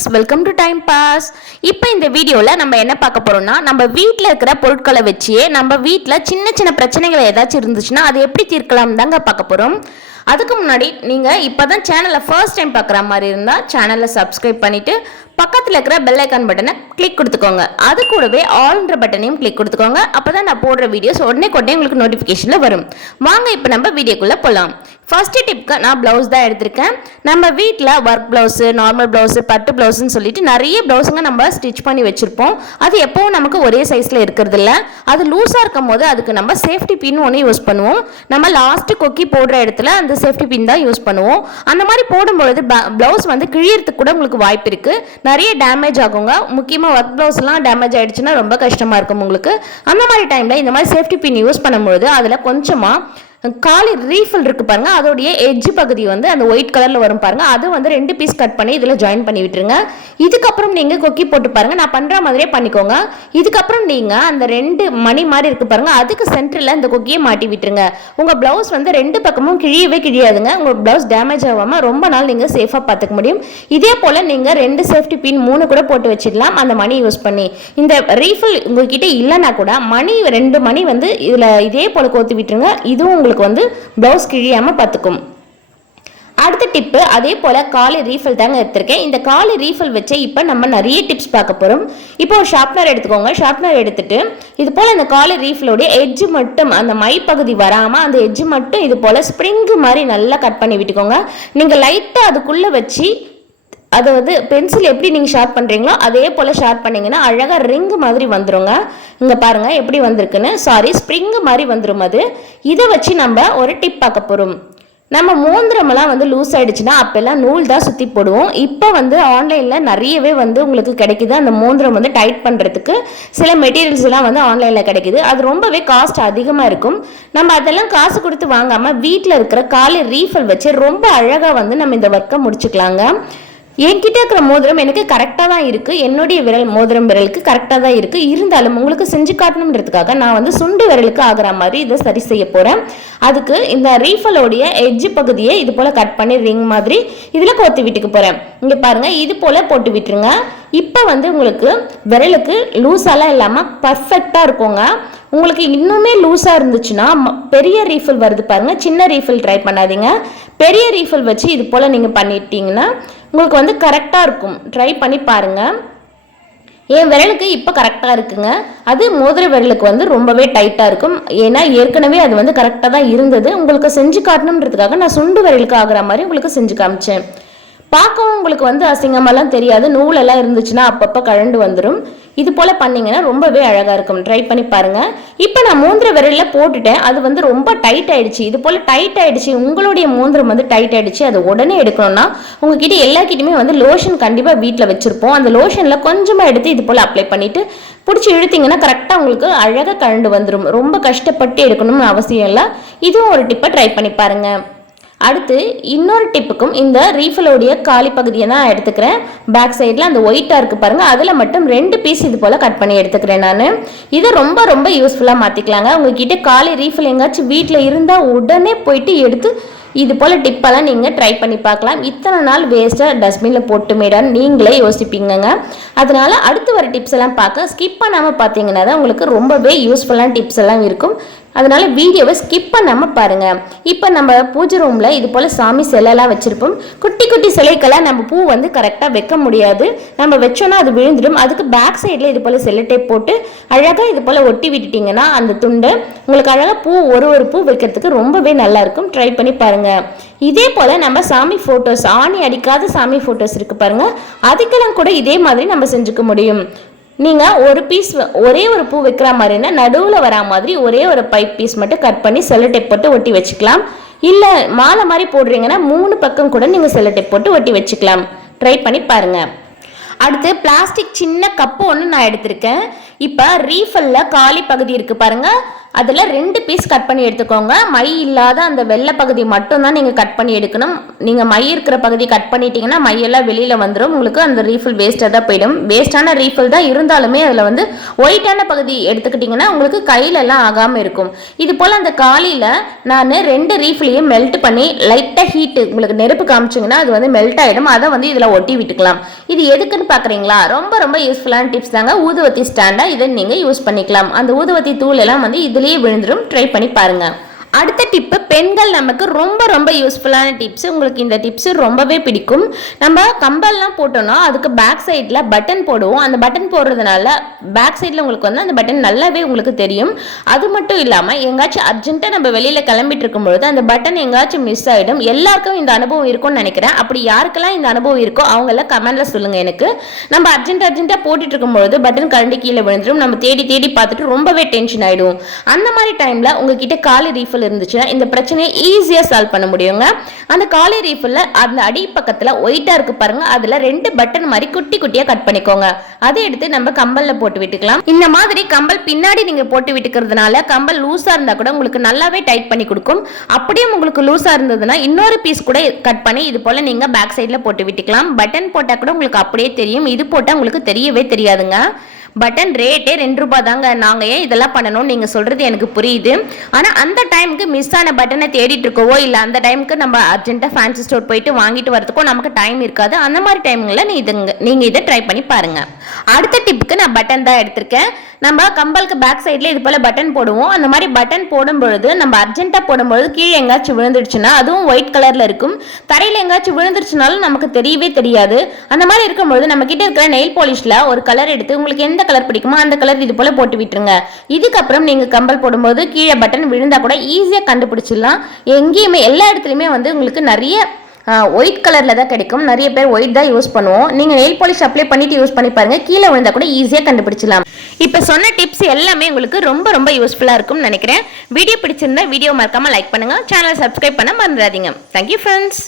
Friends welcome to time pass. இப்போ இந்த வீடியோவில் நம்ம என்ன பார்க்க போறோம்னா நம்ம வீட்டில் இருக்கிற பொருட்களை வச்சே நம்ம வீட்டில் சின்ன சின்ன பிரச்சனைகள் ஏதாச்சும் இருந்துச்சுன்னா அதை எப்படி தீர்க்கலாம் தாங்க பார்க்க போகிறோம் அதுக்கு முன்னாடி நீங்கள் இப்போ தான் சேனலை ஃபர்ஸ்ட் டைம் பார்க்குற மாதிரி இருந்தால் சேனலை சப்ஸ்கிரைப் பண்ணிவிட்டு பக்கத்தில் இருக்கிற பெல் ஐக்கான் பட்டனை கிளிக் கொடுத்துக்கோங்க. அது கூடவே ஆல்ன்ற பட்டனையும் கிளிக் கொடுத்துக்கோங்க. அப்போ தான் நான் போடுற வீடியோஸ் உடனே உடனே உங்களுக்கு நோட்டிஃபிகேஷனில் வரும். வாங்க இப்போ நம்ம வீடியோக்குள்ளே போகலாம் ஃபஸ்ட்டு டிப்க்கு நான் ப்ளவுஸ் தான் எடுத்திருக்கேன். நம்ம வீட்டில் ஒர்க் ப்ளவுஸு நார்மல் ப்ளவுஸு பட்டு ப்ளவுஸ்னு சொல்லிட்டு நிறைய ப்ளவுஸுங்க நம்ம ஸ்டிச் பண்ணி வச்சுருப்போம். அது எப்போவும் நமக்கு ஒரே சைஸில் இருக்கிறதில்ல. அது லூஸாக இருக்கும் போது அதுக்கு நம்ம சேஃப்டி பின் ஒன்று யூஸ் பண்ணுவோம். நம்ம லாஸ்ட்டு கொக்கி போடுற இடத்துல அந்த சேஃப்டி பின் தான் யூஸ் பண்ணுவோம். அந்த மாதிரி போடும்பொழுது ப்ளவுஸ் வந்து கிழியறதுக்கு கூட உங்களுக்கு வாய்ப்பு இருக்குது நிறைய டேமேஜ் ஆகுங்க. முக்கியமாக ஒர்க் ப்ளவுஸ்லாம் டேமேஜ் ஆகிடுச்சுன்னா ரொம்ப கஷ்டமாக இருக்கும் உங்களுக்கு. அந்த மாதிரி டைமில் இந்த மாதிரி சேஃப்டி பின் யூஸ் பண்ணும்பொழுது அதில் கொஞ்சமாக காலி ரீஃபில் இருக்கு பாருங்க. அதோடைய எட்ஜ் பகுதி வந்து அந்த ஒயிட் கலர்ல வரும் பாருங்க. அது வந்து ரெண்டு பீஸ் கட் பண்ணி இதுல ஜாயின் பண்ணி விட்டுருங்க. இதுக்கப்புறம் நீங்க கொக்கி போட்டு பாருங்க. நான் பண்ற மாதிரியே பண்ணிக்கோங்க. இதுக்கப்புறம் நீங்க அந்த ரெண்டு மணி மாதிரி இருக்கு பாருங்க. அதுக்கு சென்டர்ல இந்த கொக்கியை மாட்டி விட்டுருங்க. உங்க பிளவுஸ் வந்து ரெண்டு பக்கமும் கிழியவே கிழியாதுங்க. உங்க பிளவுஸ் டேமேஜ் ஆகாம ரொம்ப நாள் நீங்க சேஃபா பார்த்துக்க முடியும். இதே போல நீங்க ரெண்டு சேஃப்டி பின் மூணு கூட போட்டு வச்சிடலாம். அந்த மணி யூஸ் பண்ணி. இந்த ரீஃபில் உங்ககிட்ட இல்லைன்னா கூட மணி ரெண்டு மணி வந்து இதுல இதே போல கோத்து விட்டுருங்க. இதுவும் உங்களுக்கு வந்து ப்ளவுஸ் கிழியாமல் பார்த்துக்கும். அடுத்த டிப்பு அதே போல் காலி ரீஃபில் தாங்க எடுத்திருக்கேன். இந்த காலி ரீஃபில் வச்சு இப்போ நம்ம நிறைய டிப்ஸ் பார்க்க போகிறோம் இப்போ ஒரு ஷார்ப்னர் எடுத்துக்கோங்க. ஷார்ப்னர் எடுத்துட்டு இது போல் அந்த காலி ரீஃபிலோடைய எட்ஜ் மட்டும் அந்த மை பகுதி வராமல் அந்த எட்ஜ் மட்டும் இது போல் ஸ்ப்ரிங்கு மாதிரி நல்லா கட் பண்ணி விட்டுக்கோங்க. நீங்கள் லைட்டாக அதுக்குள்ளே வச்சு அதை வந்து பென்சில் எப்படி நீங்கள் ஷார்ப் பண்ணுறீங்களோ அதே போல் ஷார்ப் பண்ணிங்கன்னா அழகாக ரிங்கு மாதிரி வந்துருங்க. இங்கே பாருங்கள் எப்படி வந்திருக்குன்னு. சாரி ஸ்ப்ரிங்கு மாதிரி வந்துடும் அது. இதை வச்சு நம்ம ஒரு டிப் பார்க்க போகிறோம் நம்ம மோந்திரமெல்லாம் வந்து லூஸ் ஆகிடுச்சுன்னா அப்போல்லாம் நூல் தான் சுற்றி போடுவோம். இப்போ வந்து ஆன்லைனில் நிறையவே வந்து உங்களுக்கு கிடைக்குது. அந்த மோந்திரம் வந்து டைட் பண்ணுறதுக்கு சில மெட்டீரியல்ஸ் எல்லாம் வந்து ஆன்லைனில் கிடைக்குது. அது ரொம்பவே காஸ்ட் அதிகமாக இருக்கும். நம்ம அதெல்லாம் காசு கொடுத்து வாங்காமல் வீட்டில் இருக்கிற காலை ரீஃபில் வச்சு ரொம்ப அழகாக வந்து நம்ம இந்த ஒர்க்கை முடிச்சுக்கலாங்க. என்கிட்ட இருக்கிற மோதிரம் எனக்கு கரெக்டாக தான் இருக்குது என்னுடைய விரல் மோதிரம் விரலுக்கு கரெக்டாக தான் இருக்குது இருந்தாலும் உங்களுக்கு செஞ்சு காட்டணுன்றதுக்காக நான் வந்து சுண்டு விரலுக்கு ஆகிற மாதிரி இதை சரி செய்ய போகிறேன் அதுக்கு இந்த ரீஃபலோடைய எட்ஜு பகுதியை இது போல் கட் பண்ணி ரிங் மாதிரி இதில் கோத்து விட்டுக்கு போகிறேன் இங்கே பாருங்கள் இது போல் போட்டு விட்டுருங்க. இப்போ வந்து உங்களுக்கு விரலுக்கு லூஸாலாம் இல்லாமல் பர்ஃபெக்டாக இருக்குங்க. உங்களுக்கு இன்னுமே லூஸாக இருந்துச்சுன்னா ம- பெரிய ரீஃபில் வருது பாருங்கள் சின்ன ரீஃபில் ட்ரை பண்ணாதீங்க. பெரிய ரீஃபில் வச்சு இது போல் நீங்கள் பண்ணிட்டீங்கன்னா உங்களுக்கு வந்து கரெக்டாக இருக்கும். ட்ரை பண்ணி பாருங்கள் என் விரலுக்கு இப்போ கரெக்டாக இருக்குங்க. அது மோதிர விரலுக்கு வந்து ரொம்பவே டைட்டாக இருக்கும். ஏன்னா ஏற்கனவே அது வந்து கரெக்டாக தான் இருந்தது. உங்களுக்கு செஞ்சு காட்டணுன்றதுக்காக நான் சுண்டு விரலுக்கு ஆகிற மாதிரி உங்களுக்கு செஞ்சு காமிச்சேன். பார்க்கவும் உங்களுக்கு வந்து அசிங்கமெல்லாம் தெரியாது. நூலெல்லாம் இருந்துச்சுன்னா அப்பப்போ கழண்டு வந்துடும் இது போல் பண்ணீங்கன்னா ரொம்பவே அழகாக இருக்கும். ட்ரை பண்ணி பாருங்கள் இப்போ நான் மூந்திர விரலில் போட்டுட்டேன். அது வந்து ரொம்ப டைட் ஆகிடுச்சு இது போல் டைட் ஆகிடுச்சு உங்களுடைய மூந்திரம் வந்து டைட் ஆகிடுச்சு அதை உடனே எடுக்கணும்னா உங்ககிட்ட எல்லாக்கிட்டையுமே வந்து லோஷன் கண்டிப்பாக வீட்டில் வச்சுருப்போம். அந்த லோஷனில் கொஞ்சமாக எடுத்து இது போல் அப்ளை பண்ணிவிட்டு பிடிச்சி இழுத்தீங்கன்னா கரெக்டாக உங்களுக்கு அழகாக கழண்டு வந்துடும் ரொம்ப கஷ்டப்பட்டு எடுக்கணும்னு அவசியம் இல்லை. இதுவும் ஒரு டிப்பை ட்ரை பண்ணி பாருங்கள் அடுத்து இன்னொரு டிப்புக்கும் இந்த ரீஃபிலோடைய காலி பகுதியை தான் எடுத்துக்கிறேன். பேக் சைடில் அந்த ஒயிட்டாக இருக்குது பாருங்கள் அதில் மட்டும் ரெண்டு பீஸ் இது போல் கட் பண்ணி எடுத்துக்கிறேன் நான். இதை ரொம்ப ரொம்ப யூஸ்ஃபுல்லாக மாற்றிக்கலாங்க உங்ககிட்ட காலி ரீஃபில் எங்கேயாச்சும் வீட்டில் இருந்தால் உடனே போயிட்டு எடுத்து இது போல் டிப்பெல்லாம் நீங்கள் ட்ரை பண்ணி பார்க்கலாம். இத்தனை நாள் வேஸ்ட்டாக டஸ்ட்பினில் போட்டு மேடான்னு நீங்களே யோசிப்பீங்கங்க. அதனால் அடுத்து வர டிப்ஸ் எல்லாம் பார்க்க. ஸ்கிப் பண்ணாமல் பார்த்தீங்கன்னா தான் உங்களுக்கு ரொம்பவே யூஸ்ஃபுல்லான டிப்ஸ் எல்லாம் இருக்கும். அதனால் வீடியோவை ஸ்கிப் பண்ணாமல் பாருங்கள் இப்போ நம்ம பூஜை ரூமில் இது போல் சாமி சிலைலாம் வச்சுருப்போம். குட்டி குட்டி சிலைக்கெல்லாம் நம்ம பூ வந்து கரெக்டாக வைக்க முடியாது. நம்ம வச்சோன்னா அது விழுந்துடும். அதுக்கு பேக் சைடில் இது போல் செல்லு போட்டு அழகாக இது போல் ஒட்டி விட்டுட்டிங்கன்னா அந்த துண்டை உங்களுக்கு அழகாக பூ ஒரு ஒரு பூ வைக்கிறதுக்கு ரொம்பவே நல்லா இருக்கும். ட்ரை பண்ணி பாருங்க. இதே போல் நம்ம சாமி ஃபோட்டோஸ் ஆணி அடிக்காத சாமி ஃபோட்டோஸ் இருக்குது பாருங்கள் அதுக்கெல்லாம் கூட இதே மாதிரி நம்ம செஞ்சுக்க முடியும். நீங்கள் ஒரு பீஸ் ஒரே ஒரு பூ வைக்கிற மாதிரின்னா நடுவில் வரா மாதிரி ஒரே ஒரு பைப் பீஸ் மட்டும் கட் பண்ணி செல்லட்டை டேப் போட்டு ஒட்டி வச்சுக்கலாம். இல்லை மாலை மாதிரி போடுறீங்கன்னா மூணு பக்கம் கூட நீங்கள் செல்லட்டை டேப் போட்டு ஒட்டி வச்சுக்கலாம். ட்ரை பண்ணி பாருங்கள் அடுத்து பிளாஸ்டிக் சின்ன கப்பு ஒன்று நான் எடுத்திருக்கேன். இப்போ ரீஃபல்ல காலி பகுதி இருக்குது பாருங்கள் அதில் ரெண்டு பீஸ் கட் பண்ணி எடுத்துக்கோங்க. மை இல்லாத அந்த வெள்ளை பகுதி மட்டும்தான் நீங்கள் கட் பண்ணி எடுக்கணும். நீங்கள் மை இருக்கிற பகுதி கட் பண்ணிட்டீங்கன்னா மையெல்லாம் வெளியில் வந்துடும் உங்களுக்கு அந்த ரீஃபில் வேஸ்ட்டாக தான் போயிடும். வேஸ்ட்டான ரீஃபில் தான் இருந்தாலுமே அதில் வந்து ஒயிட்டான பகுதி எடுத்துக்கிட்டிங்கன்னா உங்களுக்கு கையிலெல்லாம் ஆகாமல் இருக்கும். இது போல் அந்த காலையில் நான் ரெண்டு ரீஃபிலையும் மெல்ட் பண்ணி லைட்டாக ஹீட்டு உங்களுக்கு நெருப்பு காமிச்சிங்கன்னா அது வந்து மெல்ட் ஆகிடும் அதை வந்து இதில் ஒட்டி விட்டுக்கலாம். இது எதுக்குன்னு பார்க்குறீங்களா ரொம்ப ரொம்ப யூஸ்ஃபுல்லான டிப்ஸ் தாங்க. ஊதுவத்தி ஸ்டாண்டாக இதை நீங்கள் யூஸ் பண்ணிக்கலாம். அந்த ஊதுவத்தி தூள் எல்லாம் வந்து இது இதுலேயே விழுந்துடும் ட்ரை பண்ணி பாருங்கள் அடுத்த டிப்பு பெண்கள் நமக்கு ரொம்ப ரொம்ப யூஸ்ஃபுல்லான டிப்ஸ் உங்களுக்கு இந்த டிப்ஸ் ரொம்பவே பிடிக்கும். நம்ம கம்பல்லாம் போட்டோம்னா அதுக்கு பேக் சைடில் பட்டன் போடுவோம். அந்த பட்டன் போடுறதுனால பேக் சைடில் உங்களுக்கு வந்து அந்த பட்டன் நல்லாவே உங்களுக்கு தெரியும். அது மட்டும் இல்லாமல் எங்காச்சும் அர்ஜென்ட்டாக நம்ம வெளியில் கிளம்பிட்டு இருக்கும்பொழுது அந்த பட்டன் எங்காச்சும் மிஸ் ஆகிடும் எல்லாருக்கும் இந்த அனுபவம் இருக்கும்னு நினைக்கிறேன். அப்படி யாருக்கெல்லாம் இந்த அனுபவம் இருக்கோ அவங்கள கமெண்ட்டில் சொல்லுங்கள் எனக்கு. நம்ம அர்ஜென்ட் அர்ஜென்ட்டாக போட்டுட்டு இருக்கும்பொழுது பட்டன் கரண்டி கீழே விழுந்துடும் நம்ம தேடி தேடி பார்த்துட்டு ரொம்பவே டென்ஷன் ஆகிடும் அந்த மாதிரி டைமில் உங்ககிட்ட காலி ரீஃபில் இருந்துச்சுன்னா இந்த பிரச்சனையை ஈஸியாக சால்வ் பண்ண முடியுங்க. அந்த காலி ரீஃபில் அந்த அடி பக்கத்தில் ஒயிட்டாக இருக்கு பாருங்க அதில் ரெண்டு பட்டன் மாதிரி குட்டி குட்டியாக கட் பண்ணிக்கோங்க. அதை எடுத்து நம்ம கம்பலில் போட்டு விட்டுக்கலாம். இந்த மாதிரி கம்பல் பின்னாடி நீங்கள் போட்டு விட்டுக்கிறதுனால கம்பல் லூஸாக இருந்தால் கூட உங்களுக்கு நல்லாவே டைட் பண்ணி கொடுக்கும். அப்படியே உங்களுக்கு லூஸாக இருந்ததுன்னா இன்னொரு பீஸ் கூட கட் பண்ணி இது போல் நீங்கள் பேக் சைடில் போட்டு விட்டுக்கலாம். பட்டன் போட்டால் கூட உங்களுக்கு அப்படியே தெரியும். இது போட்டால் உங்களுக்கு தெரியவே தெரியாதுங்க. பட்டன் ரேட்டே ரெண்டு ரூபாய் தாங்க. நாங்கள் ஏன் இதெல்லாம் பண்ணணும்னு நீங்கள் சொல்கிறது எனக்கு புரியுது. ஆனால் அந்த டைமுக்கு மிஸ் ஆன பட்டனை தேடிட்டு இருக்கவோ இல்லை அந்த டைமுக்கு நம்ம அர்ஜென்ட்டாக ஃபேன்சி ஸ்டோர் போயிட்டு வாங்கிட்டு வரதுக்கோ நமக்கு டைம் இருக்காது. அந்த மாதிரி டைமுங்களில் நீ இதுங்க நீங்கள் இதை ட்ரை பண்ணி பாருங்கள் அடுத்த டிப்புக்கு நான் பட்டன் தான் எடுத்திருக்கேன். நம்ம கம்பலுக்கு பேக் சைடில் இது போல் பட்டன் போடுவோம். அந்த மாதிரி பட்டன் போடும் பொழுது நம்ம அர்ஜென்ட்டாக போடும்பொழுது கீழே எங்காச்சும் விழுந்துடுச்சுன்னா அதுவும் ஒயிட் கலரில் இருக்கும். தரையில் எங்காச்சும் விழுந்துருச்சுனாலும் நமக்கு தெரியவே தெரியாது. அந்த மாதிரி இருக்கும்பொழுது நம்ம கிட்ட இருக்கிற நெயில் பாலிஷில் ஒரு கலர் எடுத்து உங்களுக்கு எந்த கலர் பிடிக்குமோ அந்த கலர் இது போல் போட்டு விட்டுருங்க. இதுக்கப்புறம் நீங்கள் கம்பல் போடும்போது கீழே பட்டன் விழுந்தால் கூட ஈஸியாக கண்டுபிடிச்சிடலாம். எங்கேயுமே எல்லா இடத்துலையுமே வந்து உங்களுக்கு நிறைய ஒயிட் கலரில் தான் கிடைக்கும். நிறைய பேர் ஒயிட் தான் யூஸ் பண்ணுவோம். நீங்கள் நெயில் பாலிஷ் அப்ளை பண்ணிட்டு யூஸ் பண்ணி பாருங்க. கீழே விழுந்தா கூட ஈஸியாக கண்டுபிடிச்சலாம் இப்போ சொன்ன டிப்ஸ் எல்லாமே உங்களுக்கு ரொம்ப ரொம்ப யூஸ்ஃபுல்லாக இருக்கும்னு நினைக்கிறேன். வீடியோ பிடிச்சிருந்தா வீடியோ மறக்காமல் லைக் பண்ணுங்கள் சேனல் சப்ஸ்கிரைப் பண்ண மறந்துடாதீங்க. Thank you friends